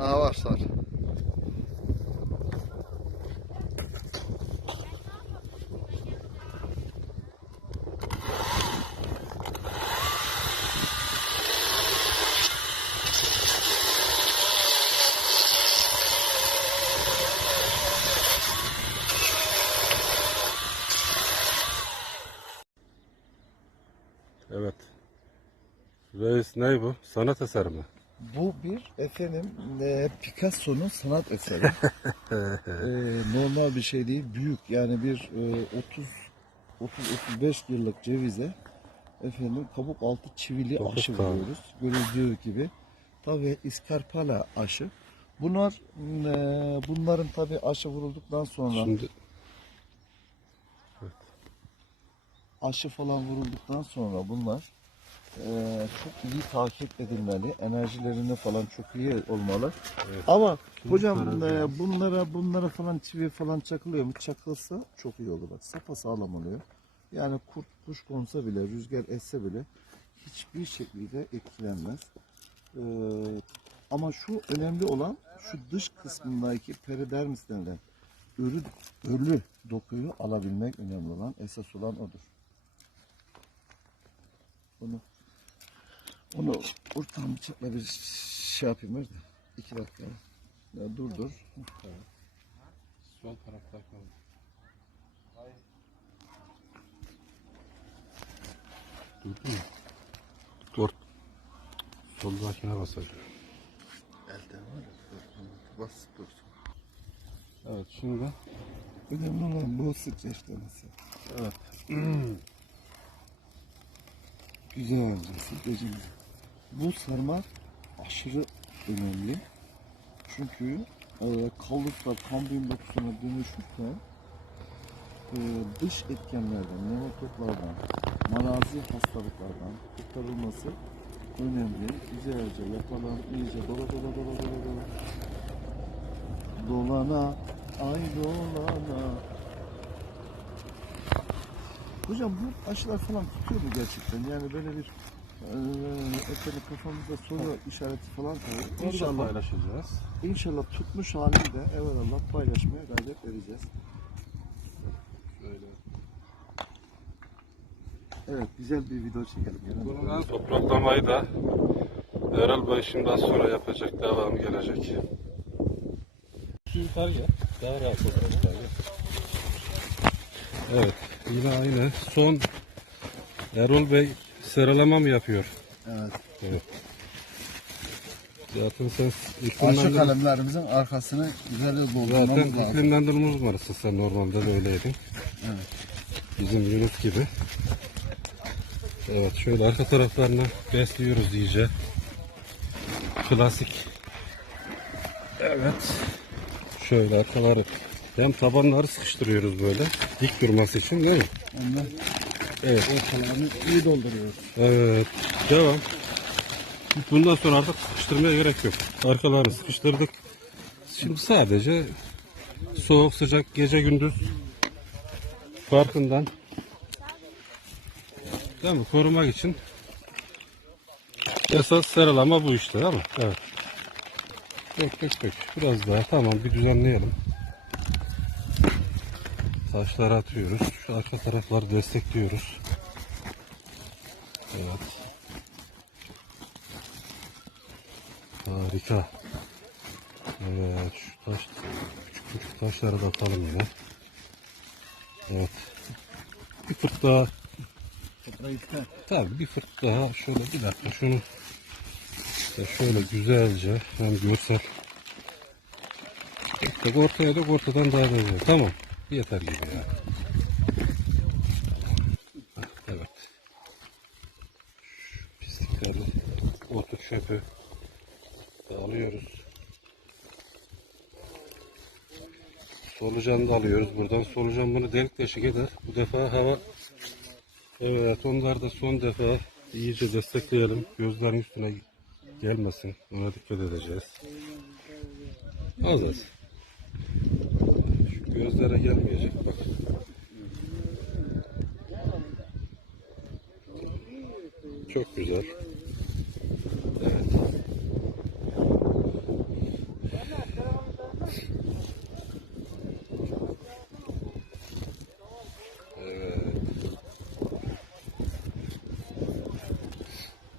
Aha başlar. Evet. Reis ne bu? Sanat eseri mi? Bu bir efendim e, Picasso'nun sanat eseri. E, normal bir şey değil, büyük. Yani bir e, 30 30 35 yıllık cevize efendim kabuk altı çivili Dokuz aşı tane. vuruyoruz. Görüldüğü gibi. Tabii iskarpala aşı. Bunlar e, bunların tabii aşı vurulduktan sonra Şimdi aşı falan vurulduktan sonra bunlar eee, çok iyi takip edilmeli. Enerjilerini falan çok iyi olmalı. Ama hocam karabiber. eee, bunlara bunlara falan çivi falan çakılıyor mu? Çakılsa çok iyi olur. Bak sapa sağlam oluyor. Yani kurt kuş konsa bile, rüzgar esse bile hiçbir şekilde etkilenmez. Eee, ama şu önemli olan şu dış kısmındaki peridermis denilen ölü, ölü dokuyu alabilmek önemli olan, esas olan odur. Bunu onu ortam bıçakla bir şey yapayım de. İki dakika. Ya dur dur. sol tarafta kaldı. Durdu mu? Dur. Soldakine basacağım. Elden var ya. dur, Bas dursun. Evet şimdi Önemli olan bu streçlemesi. evet. Güzel olacak streçimiz. Bu sarma aşırı önemli. Çünkü e, kalıplar kambiyum dokusuna dönüşürken e, dış etkenlerden, nematotlardan, marazi hastalıklardan kurtarılması önemli. Güzelce yapalım, iyice dola dola dola dola dola. Dolana, ay dolana. Hocam bu aşılar falan tutuyor mu gerçekten? Yani böyle bir efendim kafamızda soru işareti falan kalır. İnşallah paylaşacağız. inşallah tutmuş halinde evvelallah paylaşmaya gayret vereceğiz. Şöyle. Evet güzel bir video çekelim. Bundan topraklamayı da Erol Bey şimdi az sonra yapacak. Devamı gelecek. Şu yukarı gel. Daha rahat olur. Evet. Yine aynı. Son Erol Bey sıralama mı yapıyor? Evet. Evet. Zaten sen Aşı iklimlendirme, kalemlerimizin arkasını güzel doldurmamız zaten lazım. iklimlendirme uzmanısın sen normalde böyleydin. Evet. Bizim Yunus gibi. Evet şöyle arka taraflarını besliyoruz iyice. Klasik. Evet. Şöyle arkaları hem tabanları sıkıştırıyoruz böyle dik durması için değil mi? Ondan Evet. ortalarını iyi dolduruyoruz. Evet. Devam. Bundan sonra artık sıkıştırmaya gerek yok. Arkalarını sıkıştırdık. Şimdi sadece soğuk sıcak gece gündüz farkından değil mi? Korumak için esas sarılama bu işte değil mi? Evet. Dök dök dök. Biraz daha tamam bir düzenleyelim. Taşları atıyoruz. Şu arka tarafları destekliyoruz. Evet. Harika. Evet şu taş küçük küçük taşları da atalım yine. Evet. Bir fırt daha tabii bir fırt daha şöyle bir dakika şunu işte şöyle güzelce hem görsel İşte ortaya da ortadan daha da güzel. Tamam. Yeter gibi ya. Evet. Pislikleri otu çöpü alıyoruz. Solucanı da alıyoruz. Buradan solucan bunu delik deşik eder. Bu defa hava Evet onlar da son defa iyice destekleyelim. Gözlerin üstüne gelmesin. Ona dikkat edeceğiz. Az az. Gözlere gelmeyecek bak. Çok güzel. Evet. Evet.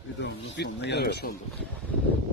Bir damla sonuna gelmiş evet. olduk.